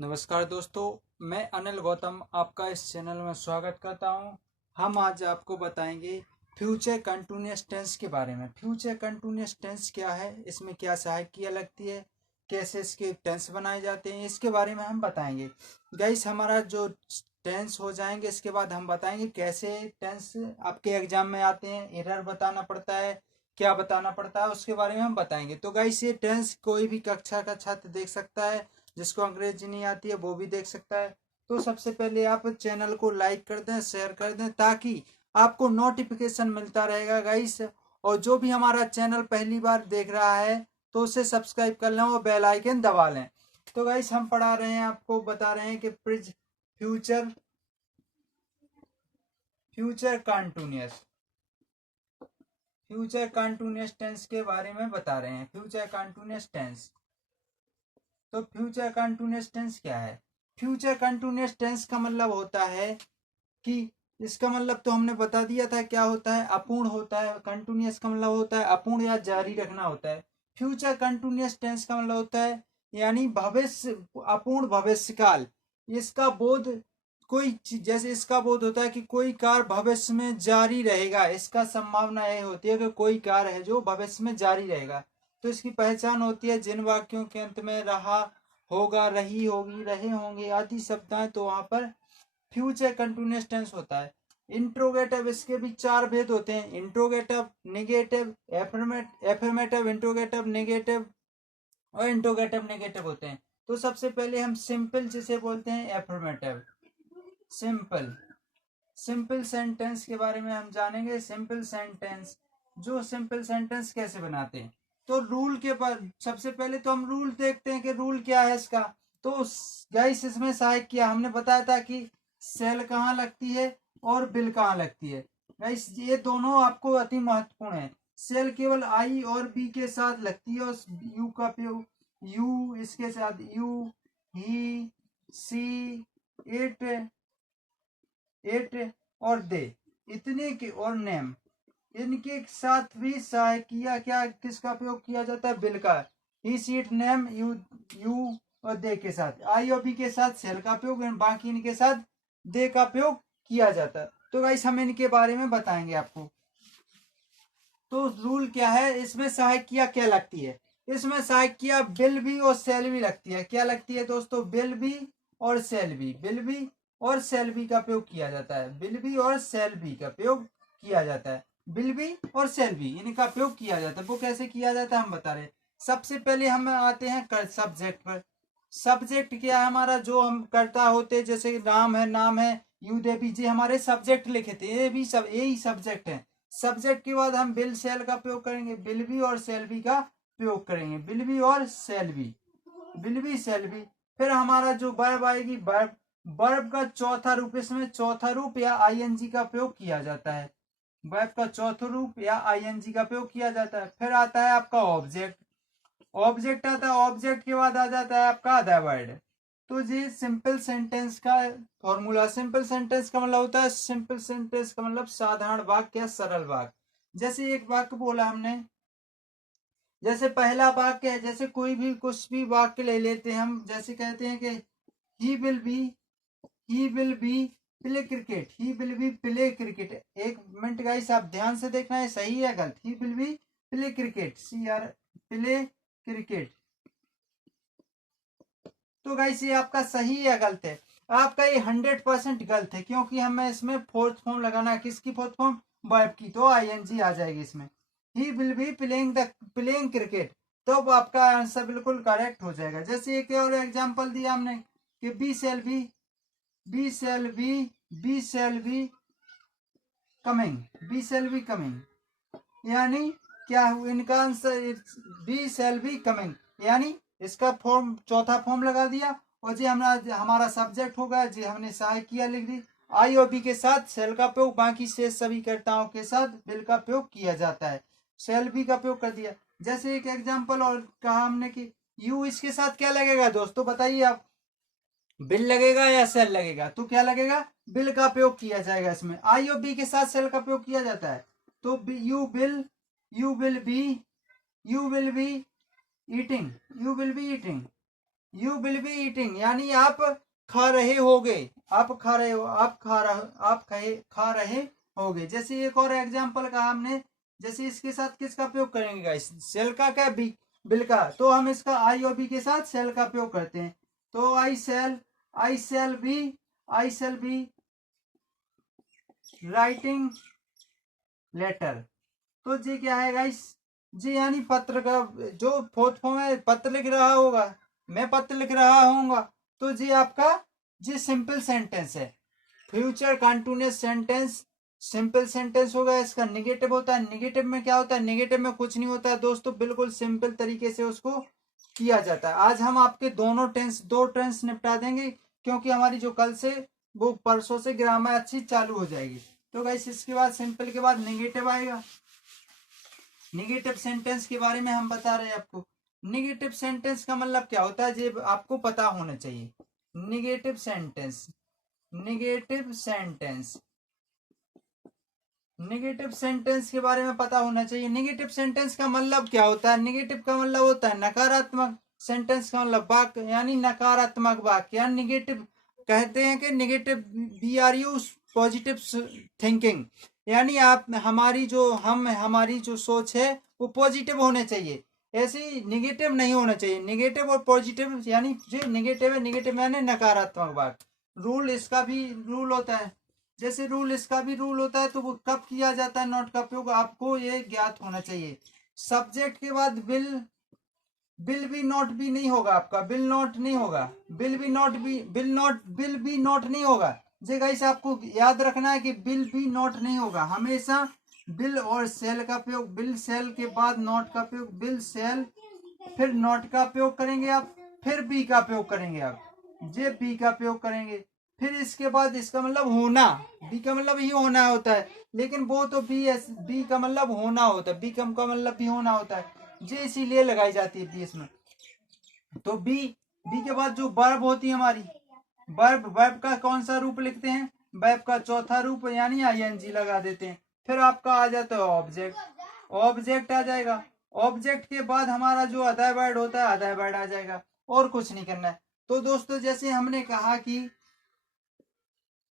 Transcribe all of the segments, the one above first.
नमस्कार दोस्तों, मैं अनिल गौतम आपका इस चैनल में स्वागत करता हूं। हम आज आपको बताएंगे फ्यूचर कंटिन्यूअस टेंस के बारे में। फ्यूचर कंटिन्यूअस टेंस क्या है, इसमें क्या सहायक क्रिया लगती है, कैसे इसके टेंस बनाए जाते हैं, इसके बारे में हम बताएंगे। गाइस, हमारा जो टेंस हो जाएंगे इसके बाद हम बताएंगे कैसे टेंस आपके एग्जाम में आते हैं, एरर बताना पड़ता है, क्या बताना पड़ता है, उसके बारे में हम बताएंगे। तो गाइस, ये टेंस कोई भी कक्षा का छात्र देख सकता है, जिसको अंग्रेजी नहीं आती है वो भी देख सकता है। तो सबसे पहले आप चैनल को लाइक कर दें, शेयर कर दें, ताकि आपको नोटिफिकेशन मिलता रहेगा गाइस। और जो भी हमारा चैनल पहली बार देख रहा है तो उसे सब्सक्राइब कर लें और बेल आइकन दबा लें। तो गाइस, हम पढ़ा रहे हैं, आपको बता रहे हैं कि future future continuous future continuous tense के बारे में बता रहे हैं। फ्यूचर कंटिन्यूअस टेंस, तो फ्यूचर कंटिन्यूअस टेंस क्या है? फ्यूचर कंटिन्यूअस टेंस का मतलब होता है कि इसका मतलब तो हमने बता दिया था क्या होता है, अपूर्ण होता है। कंटिन्यूअस का मतलब होता है अपूर्ण या जारी रखना होता है। फ्यूचर कंटिन्यूअस टेंस का मतलब होता है यानी भविष्य, अपूर्ण भविष्यकाल। इसका बोध जैसे इसका बोध होता है कि कोई कार्य भविष्य में जारी रहेगा। इसका संभावना यह होती है कि कोई कार्य है जो भविष्य में जारी रहेगा। तो इसकी पहचान होती है जिन वाक्यों के अंत में रहा, होगा, रही, होगी, रहे होंगे आदि शब्द हैं, तो वहां पर फ्यूचर कंटिन्यूअस टेंस होता है। इंट्रोगेटिव, इसके भी चार भेद होते हैं: interrogative, negative, affirmative, interrogative, negative और इंट्रोगेटिव नेगेटिव होते हैं। तो सबसे पहले हम सिंपल जिसे बोलते हैं एफर्मेटिव, सिंपल सिंपल सेंटेंस के बारे में हम जानेंगे। सिंपल सेंटेंस, जो सिंपल सेंटेंस कैसे बनाते हैं, तो रूल के पर सबसे पहले तो हम रूल देखते हैं कि रूल क्या है इसका। तो गाइस, इसमें सहायक किया हमने बताया था कि सेल कहाँ लगती है और बिल कहाँ लगती है। गाइस, ये दोनों आपको अति महत्वपूर्ण है। सेल केवल आई और बी के साथ लगती है और यू का प्रयोग, यू इसके साथ, you, he, she, it, at और दे, इतने के और नेम, इनके साथ भी सहायकिया क्या किसका प्रयोग किया जाता है? बिल का। ही, सीट, नेम, यू, यू और दे के साथ, आई और बी के साथ सेल का प्रयोग, बाकी इनके साथ दे का प्रयोग किया जाता है। तो गाइस, हम इनके बारे में बताएंगे आपको। तो रूल क्या है, इसमें सहायकिया क्या लगती है? इसमें सहायकिया बिल भी और सेल भी लगती है। क्या लगती है दोस्तों? बिल भी और सेल भी। बिल भी और सेल भी का प्रयोग किया जाता है। बिल भी और सेल भी का प्रयोग किया जाता है। बिल भी और सेल भी इनका प्रयोग किया जाता है। वो कैसे किया जाता है हम बता रहे हैं। सबसे पहले हम आते हैं सब्जेक्ट पर। सब्जेक्ट क्या है हमारा? जो हम करता होते, जैसे नाम है, यू देवी जी हमारे सब्जेक्ट लिखे थे, ये भी सब यही सब्जेक्ट है। सब्जेक्ट के बाद हम बिल सेल का प्रयोग करेंगे, बिल भी और सेल भी का प्रयोग करेंगे, बिल भी और सेल भी, बिल भी सेल भी। फिर हमारा जो वर्ब आएगी, वर्ब, वर्ब का चौथा रूप, इसमें चौथा रूप या आईएनजी का प्रयोग किया जाता है। वर्ब का चौथा रूप या आईएनजी का प्रयोग किया जाता है। फिर आता है आपका ऑब्जेक्ट, ऑब्जेक्ट आता है, ऑब्जेक्ट के बाद आ जाता है आपका अदर वर्ड। तो ये सिंपल सेंटेंस का फॉर्मूला। सिंपल सेंटेंस का मतलब होता है, सिंपल सेंटेंस का मतलब साधारण वाक्य या सरल वाक्य। जैसे एक वाक्य बोला हमने, जैसे पहला वाक्य है, जैसे कोई भी कुछ भी वाक्य ले लेते हैं हम, जैसे कहते हैं कि he will be, he will be play cricket, he will be play cricket. एक मिनट गाइस, आप ध्यान से देखना है सही है गलत। He will be play cricket, see are, play cricket. तो गाइस, ये आपका सही है गलत है? आपका ये 100% गलत है, क्योंकि हमें इसमें फोर्थ फॉर्म लगाना है। किसकी फोर्थ फॉर्म? वर्ब की। तो आईएनजी आ जाएगी इसमें। ही विल बी प्लेइंग क्रिकेट, तो अब आपका आंसर बिल्कुल करेक्ट हो जाएगा। जैसे एक और एग्जांपल दिया हमने कि we shall be, we shall be, we shall be coming, we shall be coming, यानी क्या हुआ इनका answer? We shall be coming, यानी इसका फॉर्म चौथा फॉर्म लगा दिया और जी हमारा सब्जेक्ट होगा, जी हमने सहायकिया लिख दी। आई और बी के साथ सेल का प्रयोग, बाकी शेष सभी कर्ताओं के साथ बिल का प्रयोग किया जाता है। सेल बी का प्रयोग कर दिया। जैसे एक एग्जांपल और कहा हमने कि यू, इसके साथ क्या लगेगा दोस्तों बताइए आप? बिल लगेगा या सेल लगेगा? तो क्या लगेगा? बिल का प्रयोग किया जाएगा। इसमें आई और बी के साथ सेल का प्रयोग किया जाता है। तो you bill, you will be, you will be eating, you will be eating, you will be eating यानी आप खा रहे होगे, आप खा रहे हो, खा रहे होगे। जैसे एक और एग्जांपल का हमने, जैसे इसके साथ किसका प्रयोग करेंगे गाइस, सेल का क्या बी, बिल का, तो हम इसका आई और बी के साथ सेल का प्रयोग करते हैं। तो आई सेल बी राइटिंग लेटर। तो जी क्या है गाइस, जी यानी पत्र का जो फोर्थ फॉर्म है, पत्र लिख रहा होगा, मैं पत्र लिख रहा हूँगा, तो जी आपका जी सिंपल सेंटेंस है। Future continuous sentence simple sentence होगा, इसका निगेटिव होता है। निगेटिव में क्या होता है, निगेटिव में कुछ नहीं होता है दोस्तों, बिल्कुल सिंपल तरीके से उसको किया जाता है। आज हम आपके दो टेंस निपटा देंगे, क्योंकि हमारी जो कल से वो परसों से ग्रामर अच्छी चालू हो जाएगी। तो गाइस इसके बाद सिंपल के बाद निगेटिव आएगा। निगेटिव सेंटेंस के बारे में हम बता रहे हैं आपको। निगेटिव सेंटेंस का मतलब क्या होता है, ये आपको पता होना चाहिए। निगेटिव सेंटेंस निगेटिव सेंटेंस के बारे में पता होना चाहिए। निगेटिव सेंटेंस का मतलब क्या होता है, निगेटिव का मतलब होता है नकारात्मक। सेंटेंस का मतलब वाक्य यानी नकारात्मक वाक्य, यानी निगेटिव कहते हैं कि negative be are you positive thinking, यानी आप हमारी जो सोच है वो पॉजिटिव होने चाहिए, ऐसी निगेटिव नहीं होना चाहिए। निगेटिव और पॉजिटिव यानी जो निगेटिव है, निगेटिव यानी नकारात्मक वाक्य। रूल इसका भी रूल होता है, जैसे रूल इसका भी रूल होता है, तो वो कब किया जाता है नॉट का उपयोग, आपको ये ज्ञात होना चाहिए। सब्जेक्ट के बाद बिल भी नॉट भी नहीं होगा आपका, बिल नॉट नहीं होगा, बिल भी नॉट नहीं होगा। जी गाइस आपको याद रखना है कि बिल भी नॉट नहीं होगा, हमेशा बिल और सेल का प्रयोग, बिल सेल के बाद नॉट का प्रयोग, बिल सेल फिर नॉट का प्रयोग करेंगे आप, फिर बी का प्रयोग करेंगे आप, जे बी का प्रयोग करेंगे, फिर इसके बाद इसका मतलब होना, बी का मतलब ही होना होता है, लेकिन वो तो बी का मतलब होना होता है, बी का मतलब भी होना होता है, जे इसीलिए लगाई जाती है बी इसमें। तो बी के बाद जो वर्ब होती है हमारी, वर्ब का कौन सा रूप लिखते हैं, वर्ब का चौथा रूप यानी आईएनजी लगा देते हैं। फिर आपका आ जाता है ऑब्जेक्ट आ जाएगा। ऑब्जेक्ट के बाद हमारा जो अदर वर्ड होता है, अदर वर्ड आ जाएगा, और कुछ नहीं करना है। तो दोस्तों जैसे हमने कहा कि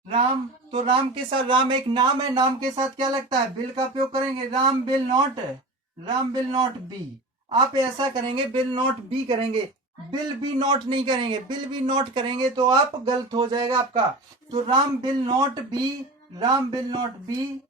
राम, तो राम के साथ, राम एक नाम है, नाम के साथ क्या लगता है, बिल का प्रयोग करेंगे। राम विल नॉट बी, आप ऐसा करेंगे बिल नॉट बी करेंगे, बिल बी नॉट नहीं करेंगे, बिल बी नॉट करेंगे तो आप गलत हो जाएगा आपका। तो राम विल नॉट बी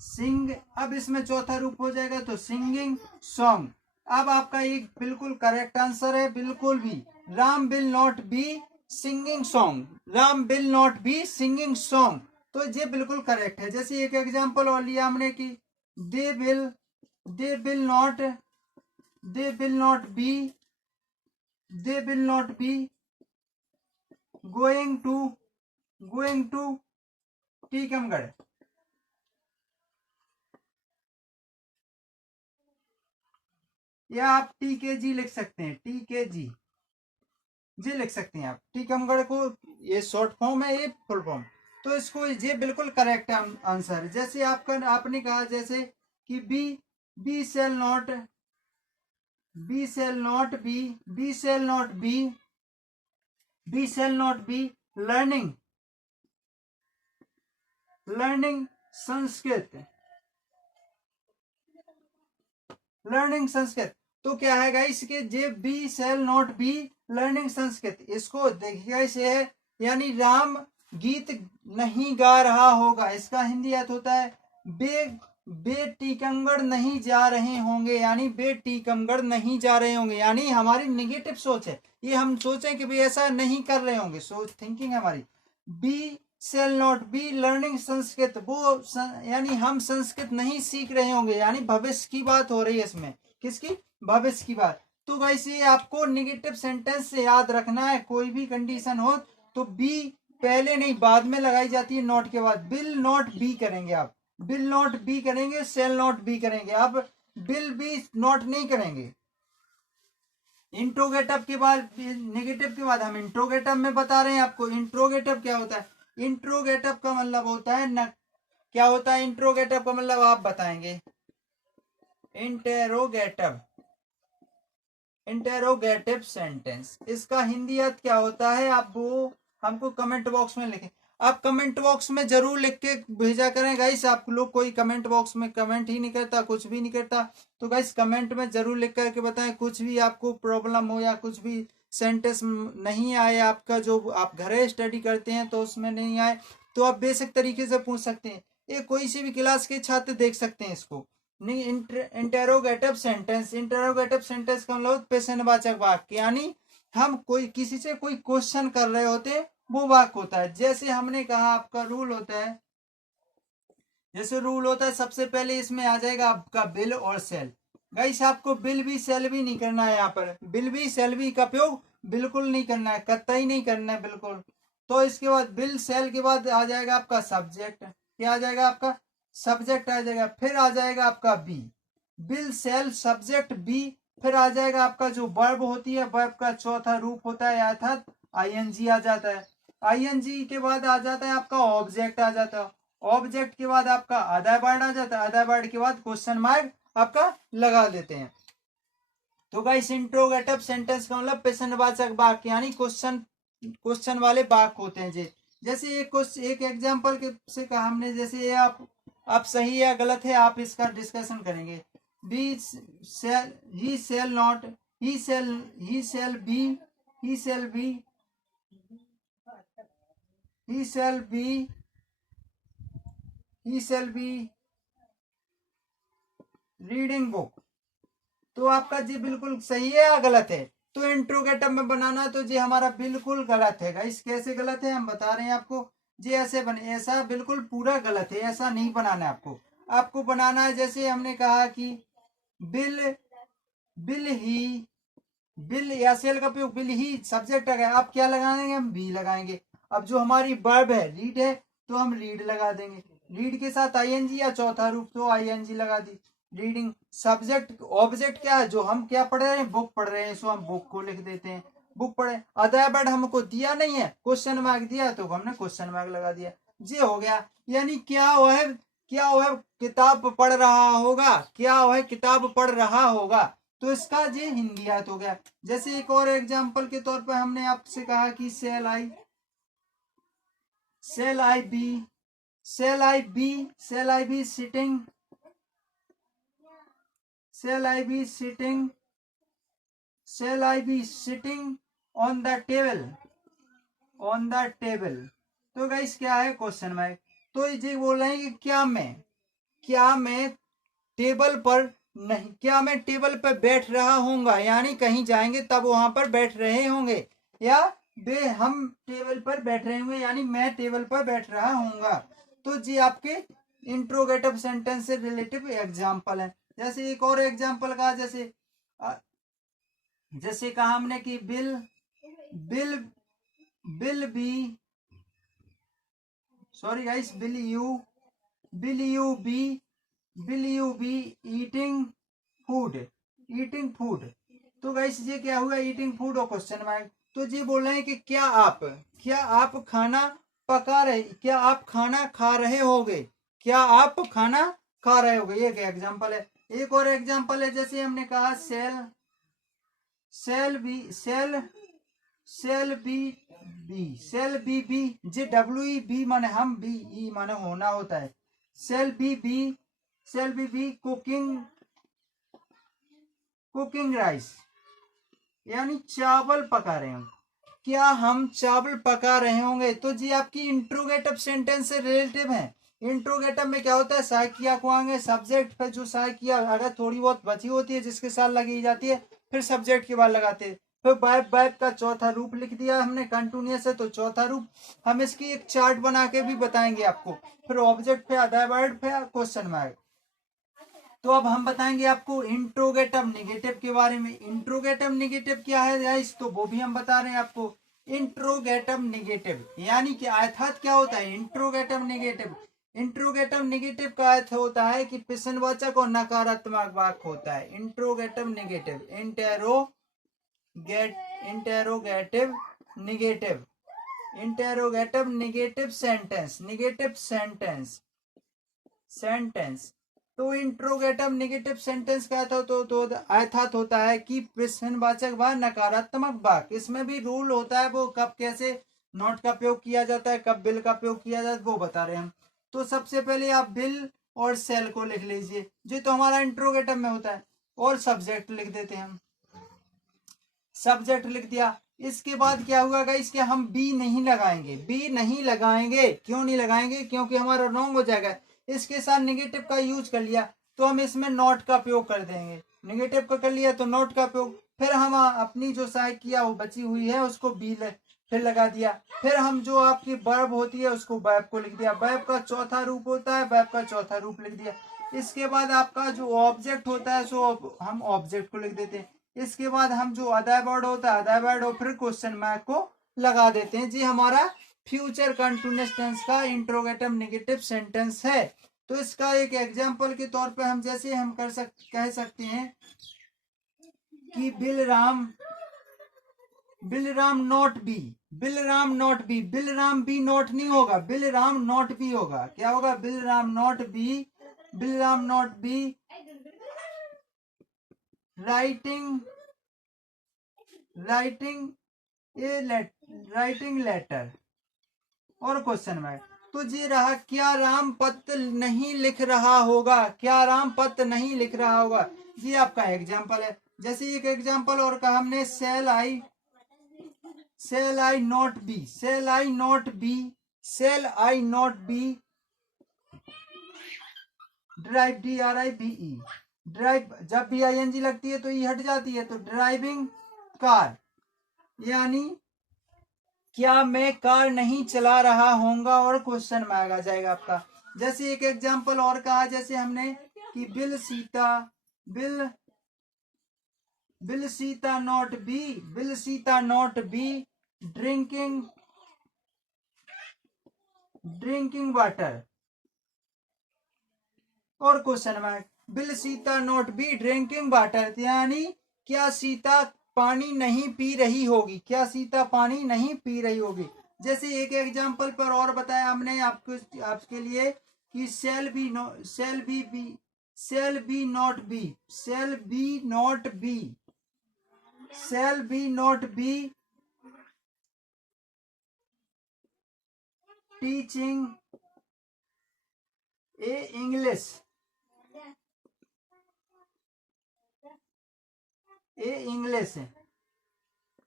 सिंग, अब इसमें चौथा रूप हो जाएगा तो सिंगिंग सॉन्ग। अब आपका एक बिल्कुल करेक्ट आंसर है, बिल्कुल भी, Ram will not be singing song, Ram will not be singing song, तो ये बिल्कुल करेक्ट है। जैसे एक एग्जांपल और लिया हमने कि they will not be going to Tikamgarh. या आप टीकेजी लिख सकते हैं, टीकेजी जी लिख सकते हैं आप, टीकमगढ़ को, ये शॉर्ट फॉर्म है, ये फुल फॉर्म। तो इसको ये बिल्कुल करेक्ट आंसर। जैसे आपने कहा जैसे कि we shall not be learning Sanskrit, तो क्या है गाइस के जे we shall not be learning Sanskrit, इसको देखिएगा इसे है, यानी राम गीत नहीं गा रहा होगा, इसका हिंदी अर्थ होता है बे टीकमगढ़ नहीं जा रहे होंगे, यानी बे टीकमगढ़ नहीं जा रहे होंगे, यानी हमारी निगेटिव सोच है, ये हम सोचें कि भाई ऐसा नहीं कर रहे होंगे, सोच थिंकिंग हमारी। We shall not be learning Sanskrit, वो यानी हम संस्कृत नहीं सीख रहे होंगे, यानी भविष्य की बात हो रही है इसमें, किसकी, भविष्य की बात। तो वैसे ये आपको निगेटिव सेंटेंस से याद रखना है, कोई भी कंडीशन हो तो बी पहले नहीं बाद में लगाई जाती है, नॉट के बाद। बिल नॉट बी करेंगे आप, बिल नॉट बी करेंगे, सेल नॉट बी करेंगे, आप बिल बी नॉट नहीं करेंगे। इंट्रोगेटिव के बाद, नेगेटिव के बाद हम इंट्रोगेटिव में बता रहे हैं आपको। इंट्रोगेटिव क्या होता है, इंट्रोगेटिव का मतलब होता है न, क्या होता है इंट्रोगेटिव का मतलब आप बताएंगे। इंटेरोगेटिव इंटेरोगेटिव सेंटेंस, इसका हिंदी अर्थ क्या होता है आप वो हमको कमेंट बॉक्स में लिखें। आप कमेंट बॉक्स में जरूर लिख के भेजा करें गाइस। आप लोग कोई कमेंट बॉक्स में कमेंट ही नहीं करता, कुछ भी नहीं करता, तो गाइस कमेंट में जरूर लिख करके बताएं। कुछ भी आपको प्रॉब्लम हो या कुछ भी सेंटेंस नहीं आए आपका, जो आप घर स्टडी करते हैं तो उसमें नहीं आए, तो आप बेसिक तरीके से पूछ सकते हैं। ये कोई सी भी क्लास के छात्र देख सकते हैं इसको। नहीं, इंटेरोगेटिव सेंटेंस, इंटेरोगेटिव सेंटेंस का मतलब प्रश्नवाचक वाक्य, यानी हम कोई किसी से कोई क्वेश्चन कर रहे होते हैं, वो वाक्य होता है। जैसे हमने कहा आपका रूल होता है, जैसे रूल होता है सबसे पहले इसमें आ जाएगा आपका बिल और सेल। गाइस आपको बिल भी सेल भी नहीं करना है, यहाँ पर बिल भी सेल भी का उपयोग बिल्कुल नहीं करना है, कतई नहीं करना है बिल्कुल। तो इसके बाद बिल सेल के बाद आ जाएगा आपका सब्जेक्ट, क्या आ जाएगा आपका सब्जेक्ट आ जाएगा। फिर आ जाएगा आपका be, will shall subject be. फिर आ जाएगा आपका जो वर्ब होती है, वर्ब का चौथा रूप होता है अर्थात आईएनजी आ जाता है। आईएनजी के बाद आ जाता है आपका ऑब्जेक्ट आ जाता है। ऑब्जेक्ट के बाद आपका अदर वर्ड आ जाता है। अदर वर्ड के बाद क्वेश्चन मार्क आपका लगा देते हैं। तो गाइस इंट्रोगेटिव सेंटेंस का मतलब प्रश्नवाचक वाक्य, यानी क्वेश्चन वाले वाक्य होते हैं जी। जैसे एक एग्जांपल के से कहा हमने, जैसे ये आप सही या गलत है आप इसका डिस्कशन करेंगे। We shall he shall not, he shall he shall be he shall be he shall be he shall be reading book. तो आपका जी बिल्कुल सही है या गलत है? तो इंट्रोगेटिव में बनाना तो जी हमारा बिल्कुल गलत है गाइस। कैसे गलत है हम बता रहे हैं आपको जी, ऐसे बने, ऐसा बिल्कुल पूरा गलत है, ऐसा नहीं बनाना है आपको। आपको बनाना है जैसे हमने कहा कि बिल बिल ही बिल या सेल का उपयोग बिल ही सब्जेक्ट है, आप क्या लगाएंगे हम बी लगाएंगे। अब जो हमारी वर्ब है रीड है तो हम रीड लगा देंगे, रीड के साथ आईएनजी या चौथा रूप तो आईएनजी लगा दी। रीडिंग सब्जेक्ट, ऑब्जेक्ट क्या है जो हम क्या पढ़ रहे हैं बुक पढ़ रहे हैं, सो हम बुक को लिख देते हैं बुक पढ़े। अदर वर्ड हमको दिया नहीं है, क्वेश्चन मार्क दिया तो हमने क्वेश्चन मार्क लगा दिया, ये हो गया। यानी क्या वह किताब पढ़ रहा होगा, क्या वह किताब पढ़ रहा होगा, तो इसका ये हिंदी अर्थ हो गया। जैसे एक और एग्जांपल के तौर पर हमने आपसे कहा कि shall I be shall I be sitting shall I be sitting on the table. तो गाइस क्या है क्वेश्चन मार्क। तो ये बोल रहे हैं कि क्या मैं टेबल पर नहीं, क्या मैं टेबल पर बैठ रहा होऊंगा, यानी कहीं जाएंगे तब वहां पर बैठ रहे होंगे, या हम टेबल पर बैठ रहे होंगे यानी मैं टेबल पर बैठ रहा होऊंगा। तो जी आपके इंट्रोगेटिव सेंटेंस से रिलेटिव एग्जांपल है। जैसे एक और एग्जांपल कहा, जैसे कहा हमने कि will will will be sorry guys will you be eating food. तो गाइस ये क्या हुआ, ईटिंग फूड और क्वेश्चन मार्क। तो ये बोल रहे हैं कि क्या आप खाना पका रहे, क्या आप खाना खा रहे होगे, क्या आप खाना खा रहे होगे, ये क्या एग्जांपल है। एक और एग्जांपल है, जैसे हमने कहा shall we J W we माने हम, बी ई माने होना होता है। सेल बी कुकिंग राइस, यानी चावल पका रहे होंगे, क्या हम चावल पका रहे होंगे। तो जी आपकी इंट्रोगेटिव सेंटेंस से रिलेटिव है। इंट्रोगेटिव में क्या होता है, सहायकिया को आगे सब्जेक्ट पर जो सहायकिया अगर थोड़ी बहुत बची होती है जिसके साथ लगी जाती है, फिर सब्जेक्ट के बाद लगाते हैं। फिर बैब का चौथा रूप लिख दिया हमने कंटिन्यूअस है तो चौथा रूप। हम इसकी एक चार्ट बना के भी बताएंगे आपको। फिर ऑब्जेक्ट पे अदर वर्ड पे क्वेश्चन मार्क। तो अब हम बताएंगे आपको इंट्रोगेटिव नेगेटिव के बारे में। इंट्रोगेटिव नेगेटिव क्या है गाइस, तो वो भी हम बता रहे हैं आपको। इंट्रोगेटिव नेगेटिव यानी कि अर्थात क्या होता है इंट्रोगेटिव नेगेटिव का अर्थ होता है कि प्रश्नवाचक और नकारात्मक वाक्य होता है। इंट्रोगेटिव नेगेटिव सेंटेंस तो इंट्रोगेटिव नेगेटिव सेंटेंस का तो अर्थात होता है कि प्रश्नवाचक व नकारात्मक वाक्य। इसमें भी रूल होता है, वो कब कैसे नॉट का प्रयोग किया जाता है, कब बिल का प्रयोग किया जाता है, वो बता रहे हैं हम। तो सबसे पहले आप बिल और सेल को लिख लीजिए, जो तो हमारा इंट्रोगेटिव में होता है, और सब्जेक्ट लिख देते हैं हम। सब्जेक्ट लिख दिया। इसके बाद क्या हुआ गाइस, कि हम बी नहीं लगाएंगे, बी नहीं लगाएंगे। क्यों नहीं लगाएंगे? क्योंकि हमारा रॉन्ग हो जाएगा। इसके साथ नेगेटिव का यूज कर लिया तो हम इसमें नॉट का प्रयोग कर देंगे। नेगेटिव का कर लिया तो नॉट का प्रयोग। फिर हम अपनी जो सहायक किया वो बची हुई है उसको बी फिर लगा दिया। फिर हम जो आपकी वर्ब होती है उसको वर्ब को लिख दिया। वर्ब का चौथा रूप होता है, वर्ब का चौथा रूप लिख दिया। इसके बाद आपका जो ऑब्जेक्ट होता है सो हम ऑब्जेक्ट को लिख देते हैं। इसके बाद हम जो अदर वर्ड होता है अदर वर्ड और फिर क्वेश्चन मार्क को लगा देते हैं। जी हमारा फ्यूचर कंटिन्यूअस टेंस का इंट्रोगेटिव नेगेटिव सेंटेंस है। तो इसका एक एग्जांपल के तौर पे हम जैसे हम कह सकते हैं कि बिलराम नॉट बी, बिलराम नॉट बी, बिलराम बी नॉट नहीं होगा, बिलराम नॉट बी होगा। क्या होगा? बिलराम नॉट बी, बिलराम नॉट बी राइटिंग लेटर और क्वेश्चन मार्क। तो ये रहा, क्या राम पत्र नहीं लिख रहा होगा, क्या राम पत्र नहीं लिख रहा होगा। ये आपका एग्जाम्पल है। जैसे एक एग्जाम्पल और कहा हमने, shall I not be, shall I not be, shall I not be drive, DRIVE, drive. जब भी ING लगती है तो ये हट जाती है, तो ड्राइविंग कार, यानी क्या मैं कार नहीं चला रहा होऊंगा और क्वेश्चन मार्क आ जाएगा आपका। जैसे एक एग्जांपल और कहा, जैसे हमने कि will Sita not be drinking water और question mark. Will Sita not be drinking water, यानी क्या सीता पानी नहीं पी रही होगी, क्या सीता पानी नहीं पी रही होगी। जैसे एक एग्जांपल पर और बताया हमने आपके लिए कि shall be not be teaching a English.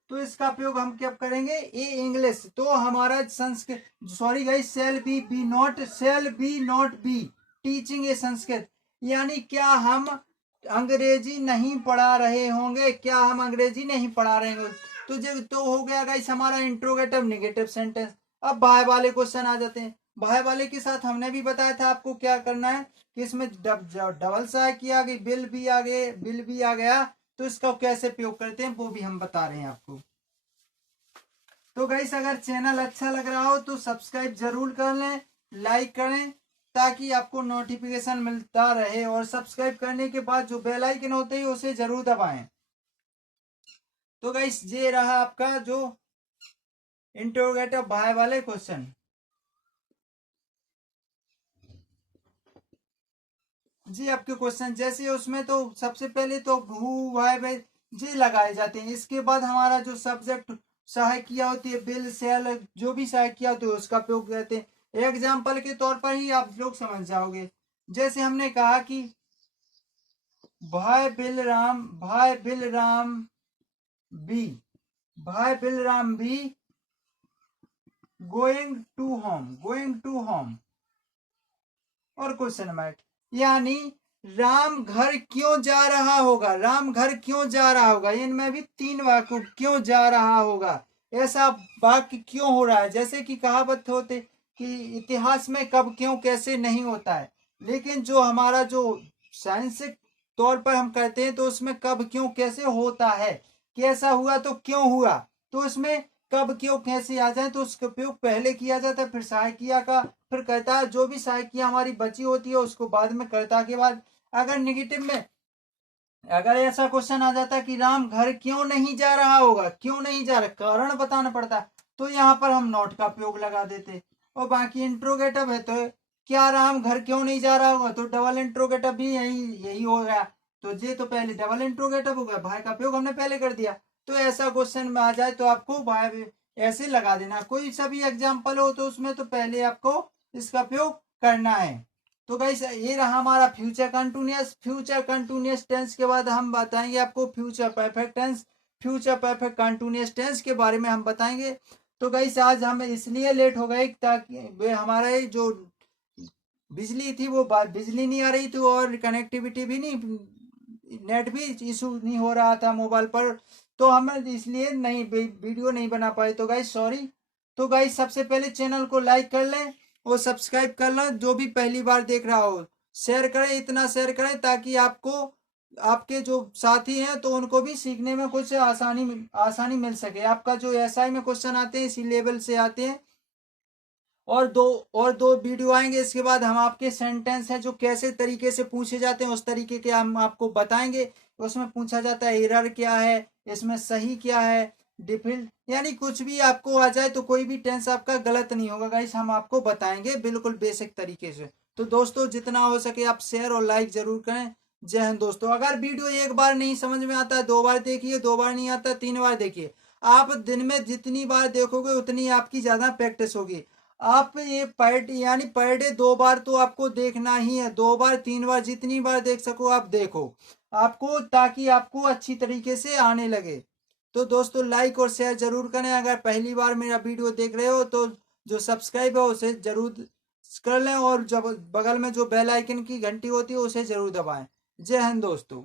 तो इसका प्रयोग हम क्या करेंगे? A English. तो हमारा Sanskrit, sorry guys, shall be not be teaching a Sanskrit, यानी क्या हम अंग्रेजी नहीं पढ़ा रहे होंगे, क्या हम अंग्रेजी नहीं पढ़ा रहे होंगे। तो जो तो हो गया गाइस हमारा इंट्रोगेटिव नेगेटिव सेंटेंस। अब बाय वाले क्वेश्चन आ जाते हैं। बाय वाले के साथ हमने भी बताया था आपको क्या करना है, कि इसमें डबल सहायक आ गई, बिल भी आ गया, तो इसका कैसे प्रयोग करते हैं वो भी हम बता रहे हैं आपको। तो गाइस अगर चैनल अच्छा लग रहा हो तो सब्सक्राइब जरूर कर लें, लाइक करें, ताकि आपको नोटिफिकेशन मिलता रहे, और सब्सक्राइब करने के बाद जो बेल आइकन होते हैं उसे जरूर दबाएं। तो गाइस ये रहा आपका जो इंट्रोगेटिव बाय वाले क्वेश्चन। जी आपके क्वेश्चन जैसे उसमें तो सबसे पहले तो हु वाई जी लगाए जाते हैं। इसके बाद हमारा जो सब्जेक्ट सहायकिया होती है, बिल सेल जो भी सहायकिया होती है उसका प्रयोग करते हैं। एग्जाम्पल के तौर पर ही आप लोग समझ जाओगे। जैसे हमने कहा कि भाई Bilram B going to home और क्वेश्चन मार्क, यानी राम घर क्यों जा रहा होगा, राम घर क्यों जा रहा होगा। इनमें भी तीन वाक्य, क्यों जा रहा होगा, ऐसा वाक्य क्यों हो रहा है। जैसे कि कहावत होते कि इतिहास में कब क्यों कैसे नहीं होता है, लेकिन जो हमारा जो साइंसिक तौर पर हम कहते हैं तो उसमें कब क्यों कैसे होता है, कैसा हुआ तो क्यों हुआ। तो इसमें कब क्यों कैसे आ जाए तो उसका उपयोग पहले किया जाता है, फिर सहायकिया का, फिर कर्ता, जो भी सहायकिया हमारी बची होती है उसको बाद में कर्ता के बाद। अगर नेगेटिव में अगर ऐसा क्वेश्चन आ जाता कि राम घर क्यों नहीं जा रहा होगा, क्यों नहीं जा रहा, कारण बताना पड़ता, तो यहाँ पर हम नॉट का प्रयोग लगा देते। और बाकी इंट्रोगेटिव है तो क्या राम घर क्यों नहीं जा रहा होगा, तो डबल इंट्रोगेटिव भी यही हो गया। तो ये तो पहले डबल इंट्रोगेटिव हो गया, भाई का प्रयोग हमने पहले कर दिया। तो ऐसा क्वेश्चन में आ जाए तो आपको भाई ऐसे लगा देना, कोई सा भी एग्जाम्पल हो तो उसमें तो पहले आपको इसका प्रयोग करना है। तो गाइस ये रहा हमारा future continuous. Future continuous tense के बाद हम बताएंगे आपको future perfect tense. Future perfect continuous tense के बारे में हम बताएंगे। तो गाइस आज हम इसलिए लेट हो गए ताकि हमारा ये जो बिजली थी वो बिजली नहीं आ रही थी, और कनेक्टिविटी भी नहीं, नेट भी इशू नहीं हो रहा था मोबाइल पर, तो हम इसलिए नहीं वीडियो नहीं बना पाए। तो गाइस सॉरी। तो गाइस सबसे पहले चैनल को लाइक कर लें और सब्सक्राइब कर लें, जो भी पहली बार देख रहा हो शेयर करें, इतना शेयर करें ताकि आपको आपके जो साथी हैं तो उनको भी सीखने में कुछ आसानी मिल सके। आपका जो एसआई में क्वेश्चन आते हैं इसी लेवल से आते हैं, और दो वीडियो आएंगे इसके बाद हम आपके सेंटेंस हैं जो कैसे तरीके से पूछे जाते हैं उस तरीके के हम आपको बताएंगे। उसमें पूछा जाता है एरर क्या है, इसमें सही क्या है, डिफिल्ट, यानी कुछ भी आपको आ जाए तो कोई भी टेंस आपका गलत नहीं होगा गाइस, हम आपको बताएंगे बिल्कुल बेसिक तरीके से। तो दोस्तों जितना हो सके आप शेयर और लाइक जरूर करें। जय हिंद दोस्तों। अगर वीडियो एक बार नहीं समझ में आता है 2 बार देखिए, 2 बार नहीं आता 3 बार देखिए। आप दिन में जितनी बार देखोगे उतनी आपकी ज्यादा प्रैक्टिस होगी। आप ये यानी पर डे 2 बार तो आपको देखना ही है, 2 बार 3 बार जितनी बार देख सको आप देखो आपको, ताकि आपको अच्छी तरीके से आने लगे। तो दोस्तों लाइक और शेयर जरूर करें। अगर पहली बार मेरा वीडियो देख रहे हो तो जो सब्सक्राइब है उसे जरूर कर लें, और जब बगल में जो बेल आइकन की घंटी होती है उसे जरूर दबाएं। जय हिंद दोस्तों।